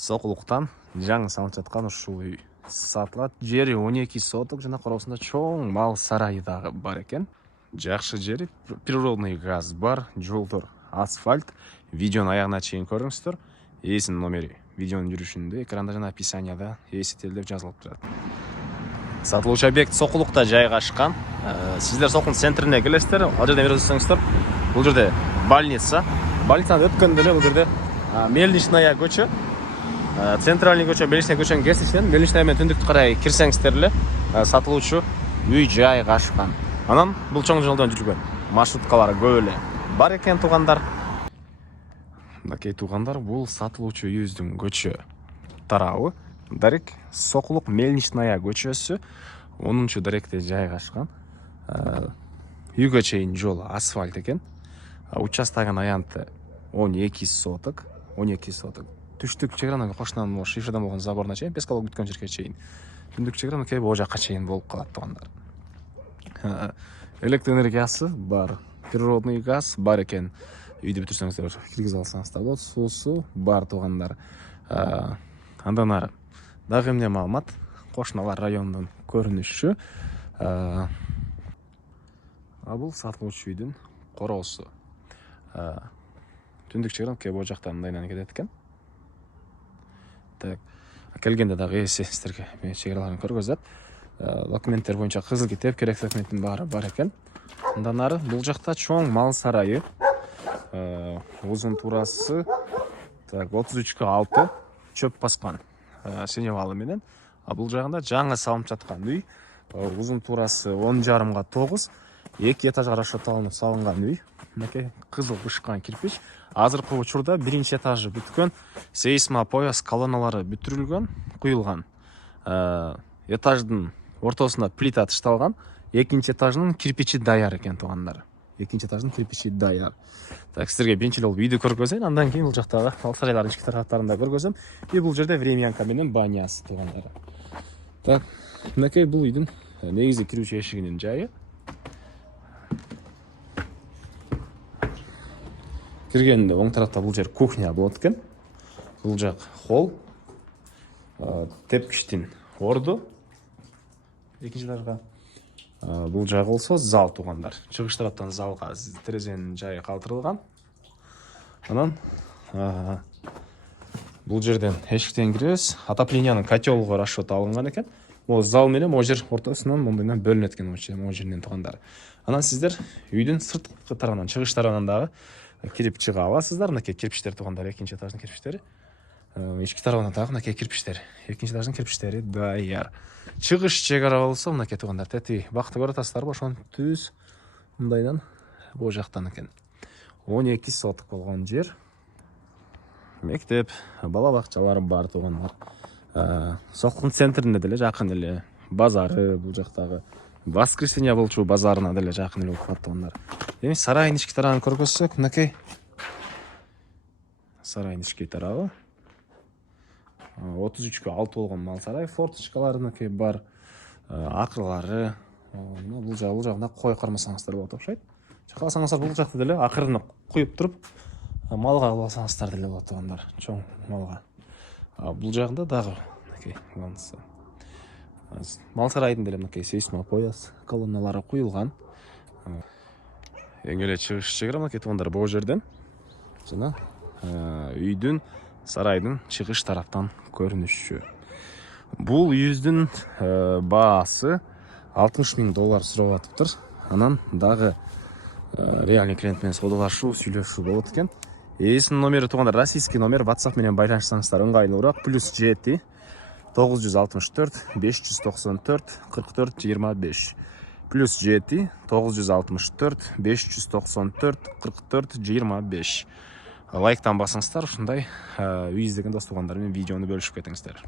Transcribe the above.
Соқұлықтан жаңы салынып жатқан ушул үй сатылат. Жери 12 соток жана короосунда чоң мал сарайы дагы бар экен. Жакшы жери, природный газ бар, жолдор асфальт. Видеону аягына чейин көрүңүздөр. Ээсинин номери видеонун жүрүшүндө экранда жана описанияда ээси телдеп жазылып турат. Сатылуучу объект Соқұлықта жайгашкан. Сиздер Соқұлдун центрине келесиздер. Ал жерден бери өтсөңүздөр, бул жерде больница. Больницаны өткөндө эле бул жерде Мельничная көчө, центральный көчө, Мельничная көчөнүн кесишинен Мельничная менен түндүктү карай кирсеңиздер эле сатылуучу үй жайгашкан. Анан бул чоң жолдон жүргөн маршруткалар көп эле бар экен туугандар. Мынакей туугандар, бул сатылуучу үйүбүздүн көчө тарабы. Дарек Соқұлық Мельничная көчөсү 10-чу даректе жайгашкан. Үйгө чейин жол асфальт экен. Участагын аянты 12 соток. 12 соток. Түштүк чегранага кошунан шиферден болгон заборуна чейин, пескалог бүткөн жерге чейин. Түндүк чеграна кээ бул жакка чейин болуп калат туугандар. Электр энергиясы бар, природный газ бар экен. Үйдү бүтүрсөңүздөр, киргизе алсаңыздар болот. Суусу бар туугандар. Андан ары дагы эмне маалымат? Кошуналар районунун көрүнүшү. Бул сатылуучу үйдүн короосу. Түндүк чегран кээ бул жактан мындайынан кетет экен. Так, келгенде дагы ээси сиздерге чеграларын көргөзөт. Документтер боюнча кызыл китеп, керектүү документтин баары бар экен. Андан ары бул жакта чоң мал сарайы. Узун туурасы 33,6 чөп баскан синевалы менен. Бул жагында жаңы салынып жаткан үй. Узун туурасы 10,5 2 этажга расчетталынып салынган үй. Мынакей кызыл бышкан кирпич. Азыркы учурда биринчи этажы бүткөн, сейсмопояс колонналары бүтүрүлгөн, куюлган. Этаждын ортосунда плита тышталган. Экинчи этаждын кирпичи даяр экен туугандар. Экинчи этаждын кирпичи даяр. Так, сиздерге биринчи жолу үйдү көргөзөйүн, андан кийин бул жактагы ал сарайлардын ички тараптарында көргөзөм. И бул жерде времянка менен банясы туугандар. Так, мынакей бул үйдүн негизи кирүүчү эшигинин жайы. Киргенде оң тарапта бул жер кухня болот экен. Бул жак холл, тепкичтин орду. Экинчи этажга. Бул жак болсо зал туугандар. Чыгыш тараптан залга терезенин жайы калтырылган. Анан бул жерден эшиктен киребиз. Отопленияның котелго расчет алынган экен. Могу зал менен могу жер ортосунан мондайдан бөлүнөт экен могу жерден туугандар. Анан сиздер үйдүн сырткы тарабынан, чыгыш тарабынан дагы кирип чыга аласыздар. Мынакей кирпичтер туугандар, экинчи этаждын кирпичтери. Ички тарабынан дагы мынакей кирпичтер. Экинчи этаждын кирпичтери даяр. Чыгыш чегара болсо мынакей туугандар, тети бакты көрүп атасыздарбы? Ошон түз мындайдан бул жактан экен. 12 соток болгон жер. Мектеп, бала бакчалары бар туугандар. Соқұлдун центрине деле жакын эле. Базары бул жактагы Воскресенье болчу базарына деле жакын эле болуп калат туугандар. Эми сарайдын ички тарабын көргөзсөк, мынакей сарайдын ички тарабы. 33,6 болгон мал сарай, форточкалары бар, акырлары. Бул жагында кой кармасаңыздар болот окшойт. Чакаласаңыздар бул жакта деле акырын куюп туруп малга кылып алсаңыздар деле болот туугандар, чоң малга. Бул жагында дагы мынакей мал сарайдын деле мынакей сейсмопояс колонналары куюлган. Эң эле чыгыш чегара мынакей туугандар бул жерден жана үйдүн сарайдын чыгыш тараптан көрүнүшү. Бул үйүбүздүн баасы $60,000 сурап атыптыр. Анан дагы реальный клиент менен саудалашуу, сүйлөшүү болот экен. Ээсинин номери туугандар, российский номер, WhatsApp менен байланышсаңыздар ыңгайлуураак. +7 964 594 44 25. +7 964 594 44 25. Лайктан басыңыздар, ушундай үй издеген дос туугандар менен видеону бөлүшүп кетиңиздер.